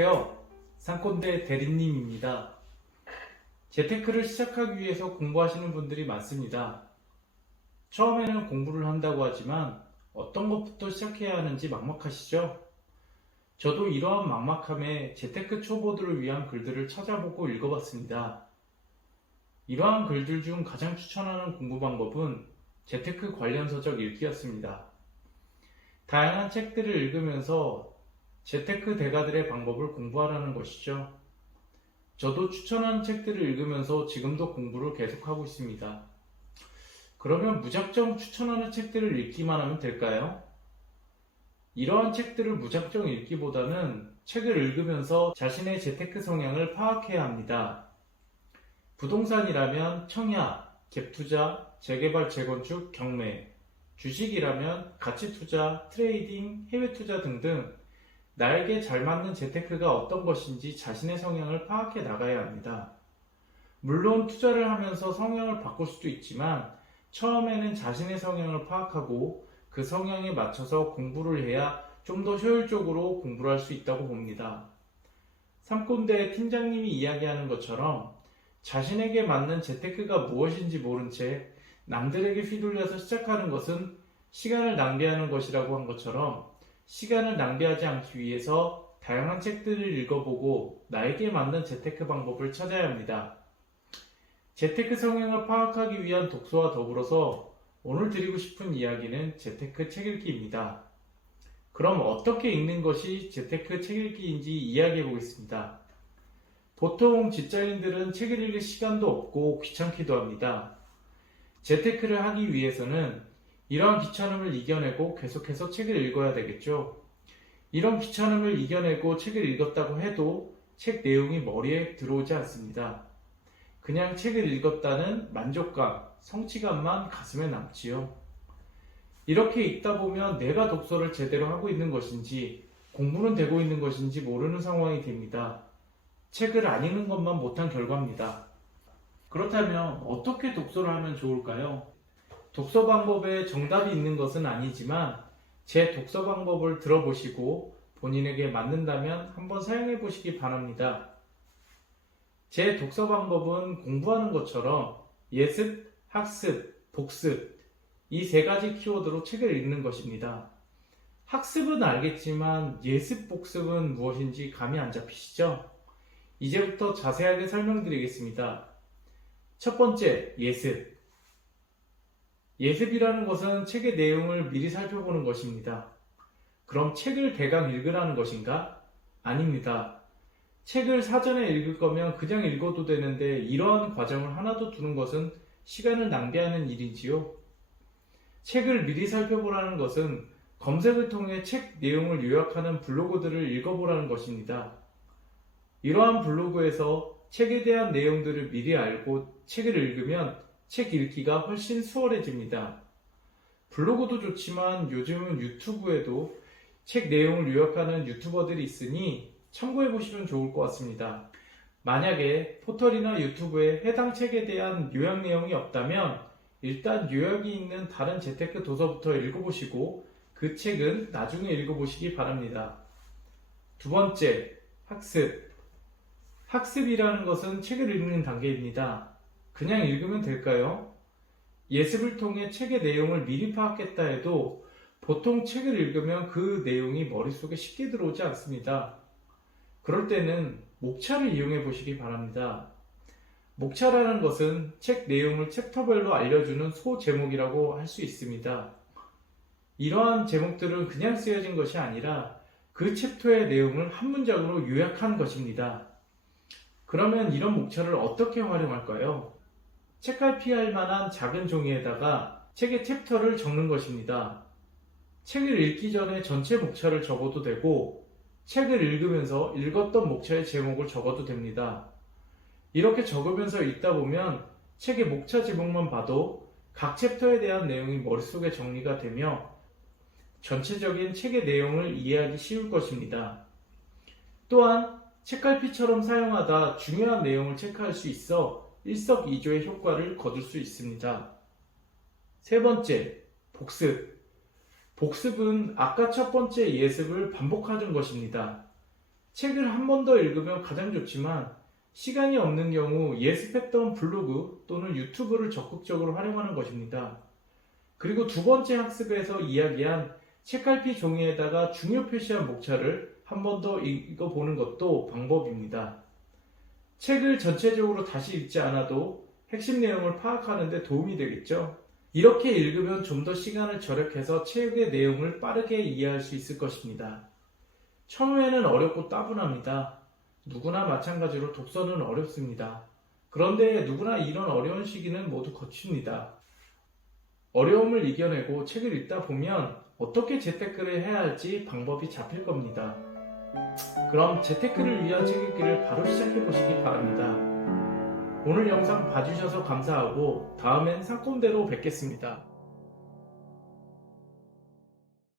안녕하세요. 상꼰대 대리님입니다. 재테크를 시작하기 위해서 공부하시는 분들이 많습니다. 처음에는 공부를 한다고 하지만 어떤 것부터 시작해야 하는지 막막하시죠? 저도 이러한 막막함에 재테크 초보들을 위한 글들을 찾아보고 읽어봤습니다. 이러한 글들 중 가장 추천하는 공부 방법은 재테크 관련 서적 읽기였습니다. 다양한 책들을 읽으면서 재테크 대가들의 방법을 공부하라는 것이죠. 저도 추천하는 책들을 읽으면서 지금도 공부를 계속하고 있습니다. 그러면 무작정 추천하는 책들을 읽기만 하면 될까요? 이러한 책들을 무작정 읽기보다는 책을 읽으면서 자신의 재테크 성향을 파악해야 합니다. 부동산이라면 청약, 갭투자, 재개발, 재건축, 경매, 주식이라면 가치투자, 트레이딩, 해외투자 등등 나에게 잘 맞는 재테크가 어떤 것인지 자신의 성향을 파악해 나가야 합니다. 물론 투자를 하면서 성향을 바꿀 수도 있지만 처음에는 자신의 성향을 파악하고 그 성향에 맞춰서 공부를 해야 좀 더 효율적으로 공부를 할 수 있다고 봅니다. 삼꼰대 팀장님이 이야기하는 것처럼 자신에게 맞는 재테크가 무엇인지 모른 채 남들에게 휘둘려서 시작하는 것은 시간을 낭비하는 것이라고 한 것처럼 시간을 낭비하지 않기 위해서 다양한 책들을 읽어보고 나에게 맞는 재테크 방법을 찾아야 합니다. 재테크 성향을 파악하기 위한 독서와 더불어서 오늘 드리고 싶은 이야기는 재테크 책 읽기입니다. 그럼 어떻게 읽는 것이 재테크 책 읽기인지 이야기해 보겠습니다. 보통 직장인들은 책을 읽을 시간도 없고 귀찮기도 합니다. 재테크를 하기 위해서는 이러한 귀찮음을 이겨내고 계속해서 책을 읽어야 되겠죠. 이런 귀찮음을 이겨내고 책을 읽었다고 해도 책 내용이 머리에 들어오지 않습니다. 그냥 책을 읽었다는 만족감, 성취감만 가슴에 남지요. 이렇게 읽다 보면 내가 독서를 제대로 하고 있는 것인지 공부는 되고 있는 것인지 모르는 상황이 됩니다. 책을 안 읽는 것만 못한 결과입니다. 그렇다면 어떻게 독서를 하면 좋을까요? 독서 방법에 정답이 있는 것은 아니지만 제 독서 방법을 들어보시고 본인에게 맞는다면 한번 사용해 보시기 바랍니다. 제 독서 방법은 공부하는 것처럼 예습, 학습, 복습 이 세 가지 키워드로 책을 읽는 것입니다. 학습은 알겠지만 예습, 복습은 무엇인지 감이 안 잡히시죠? 이제부터 자세하게 설명드리겠습니다. 첫 번째, 예습. 예습이라는 것은 책의 내용을 미리 살펴보는 것입니다. 그럼 책을 대강 읽으라는 것인가? 아닙니다. 책을 사전에 읽을 거면 그냥 읽어도 되는데 이러한 과정을 하나도 두는 것은 시간을 낭비하는 일이지요. 책을 미리 살펴보라는 것은 검색을 통해 책 내용을 요약하는 블로그들을 읽어보라는 것입니다. 이러한 블로그에서 책에 대한 내용들을 미리 알고 책을 읽으면 책 읽기가 훨씬 수월해집니다. 블로그도 좋지만 요즘은 유튜브에도 책 내용을 요약하는 유튜버들이 있으니 참고해 보시면 좋을 것 같습니다. 만약에 포털이나 유튜브에 해당 책에 대한 요약 내용이 없다면 일단 요약이 있는 다른 재테크 도서부터 읽어보시고 그 책은 나중에 읽어보시기 바랍니다. 두 번째, 학습. 학습이라는 것은 책을 읽는 단계입니다. 그냥 읽으면 될까요? 예습을 통해 책의 내용을 미리 파악했다 해도 보통 책을 읽으면 그 내용이 머릿속에 쉽게 들어오지 않습니다. 그럴 때는 목차를 이용해 보시기 바랍니다. 목차라는 것은 책 내용을 챕터별로 알려주는 소제목이라고 할 수 있습니다. 이러한 제목들은 그냥 쓰여진 것이 아니라 그 챕터의 내용을 한 문장으로 요약한 것입니다. 그러면 이런 목차를 어떻게 활용할까요? 책갈피할 만한 작은 종이에다가 책의 챕터를 적는 것입니다. 책을 읽기 전에 전체 목차를 적어도 되고 책을 읽으면서 읽었던 목차의 제목을 적어도 됩니다. 이렇게 적으면서 읽다 보면 책의 목차 제목만 봐도 각 챕터에 대한 내용이 머릿속에 정리가 되며 전체적인 책의 내용을 이해하기 쉬울 것입니다. 또한 책갈피처럼 사용하다 중요한 내용을 체크할 수 있어 일석이조의 효과를 거둘 수 있습니다. 세 번째, 복습. 복습은 아까 첫 번째 예습을 반복하는 것입니다. 책을 한 번 더 읽으면 가장 좋지만 시간이 없는 경우 예습했던 블로그 또는 유튜브를 적극적으로 활용하는 것입니다. 그리고 두 번째 학습에서 이야기한 책갈피 종이에다가 중요 표시한 목차를 한 번 더 읽어보는 것도 방법입니다. 책을 전체적으로 다시 읽지 않아도 핵심 내용을 파악하는 데 도움이 되겠죠. 이렇게 읽으면 좀 더 시간을 절약해서 책의 내용을 빠르게 이해할 수 있을 것입니다. 처음에는 어렵고 따분합니다. 누구나 마찬가지로 독서는 어렵습니다. 그런데 누구나 이런 어려운 시기는 모두 거칩니다. 어려움을 이겨내고 책을 읽다 보면 어떻게 재테크를 해야 할지 방법이 잡힐 겁니다. 그럼 재테크를 위한 책 읽기를 바로 시작해 보시기 바랍니다. 오늘 영상 봐주셔서 감사하고 다음엔 상품대로 뵙겠습니다.